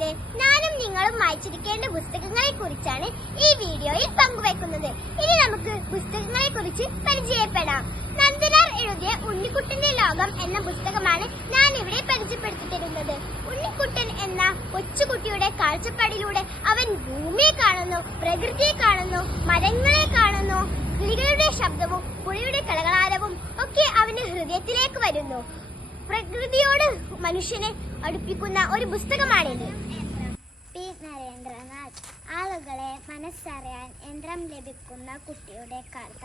കൂട്ടുകാരെ, ഞാനും നിങ്ങളും വായിച്ചിരിക്കേണ്ട പുസ്തകങ്ങളെ കുറിച്ചാണ് ഈ വീഡിയോയിൽ പങ്കുവെക്കുന്നത്. ഇനി നമുക്ക് പുസ്തകങ്ങളെ കുറിച്ച് പരിചയപ്പെടാം. നന്ദനാർ എഴുതിയ ഉണ്ണിക്കുട്ടന്റെ ലോകം എന്ന പുസ്തകമാണ് ഞാൻ ഇവിടെ പരിചയപ്പെടുത്തി തരുന്നത്. ഉണ്ണിക്കുട്ടൻ എന്ന കൊച്ചുകുട്ടിയുടെ കാഴ്ചപ്പാടിലൂടെ അവൻ ഭൂമിയെ കാണുന്നു, പ്രകൃതിയെ കാണുന്നു, മരങ്ങളെ കാണുന്നു. കിളികളുടെ ശബ്ദവും പുഴയുടെ കളകളാരവും ഒക്കെ അവന്റെ ഹൃദയത്തിലേക്ക് വരുന്നു. പ്രകൃതിയോട് മനുഷ്യനെ അടുപ്പിക്കുന്ന ഒരു പുസ്തകമാണിത്. പി. നരേന്ദ്രനാഥ്. ആളുകളെ മനസ്സറിയാൻ യന്ത്രം ലഭിക്കുന്ന കുട്ടിയുടെ കഥ.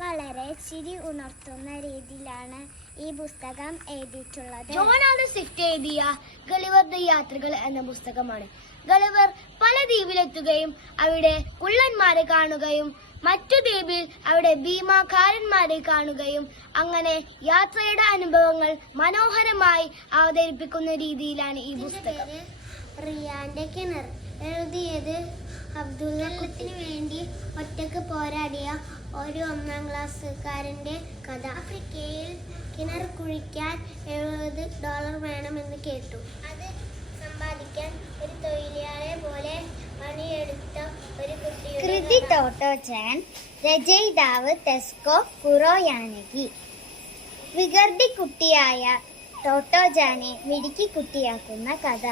വളരെ ചിരി ഉണർത്തുന്ന രീതിയിലാണ് ഈ പുസ്തകം എഴുതിയിട്ടുള്ളത്. ജോൺ സ്വിഫ്റ്റ് എഴുതിയ ഗളിവറുടെ യാത്രകൾ എന്ന പുസ്തകമാണ്. ഗളിവർ പല ദ്വീപിലെത്തുകയും അവിടെ കുള്ളന്മാരെ കാണുകയും മറ്റു ദ്വീപിൽ അവിടെ ഭീമാകാരന്മാരെ കാണുകയും അങ്ങനെ യാത്രയുടെ അനുഭവങ്ങൾ മനോഹരമായി അവതരിപ്പിക്കുന്ന രീതിയിലാണ് ഈ പുസ്തകം. റിയാന്റെ കിണർ. എഴുതിയത് അബ്ദുള്ള കുട്ടിന് വേണ്ടി ഒറ്റക്ക് പോരാടിയ ഒരു 1-ാം ക്ലാസ്സുകാരന്റെ കഥ. ആഫ്രിക്കയിൽ കിണർ കുഴിക്കാൻ $70 വേണമെന്ന് കേട്ടു. അത് സമ്പാദിക്കാൻ ഒരു തൊഴിലാളിയെ പോലെ പണിയെടുത്ത ഒരു കുട്ടിയുടെ കൃതി. ടോട്ടോജാൻ. രചയിതാവ് ടെസ്കോ കുറോയാനഗി. വികൃതി കുട്ടിയായ ടോട്ടോജാനെ മിടുക്കി കുട്ടിയാക്കുന്ന കഥ.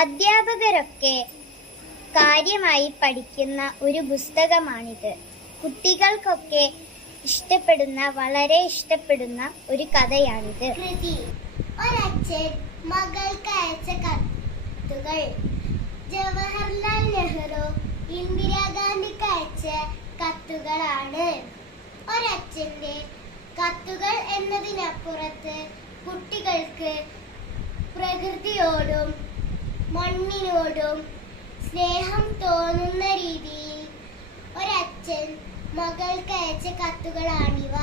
അധ്യാപകരൊക്കെ കാര്യമായി പഠിക്കുന്ന ഒരു പുസ്തകമാണിത്. കുട്ടികൾക്കൊക്കെ വളരെ ഇഷ്ടപ്പെടുന്ന ഒരു കഥയാണിത്. കൃതി. ഒരച്ഛൻ മകൾക്ക് അയച്ച കത്തുകൾ. ജവഹർലാൽ നെഹ്റു ഇന്ദിരാഗാന്ധിക്ക് അയച്ച കത്തുകളാണ്. ഒരച്ഛന്റെ കത്തുകൾ എന്നതിനപ്പുറത്ത് കുട്ടികൾക്ക് പ്രകൃതിയോടും മണ്ണിനോടും സ്നേഹം തോന്നുന്ന രീതിയിൽ ഒരച്ഛൻ മകൾക്ക് അയച്ച കത്തുകളാണിവ.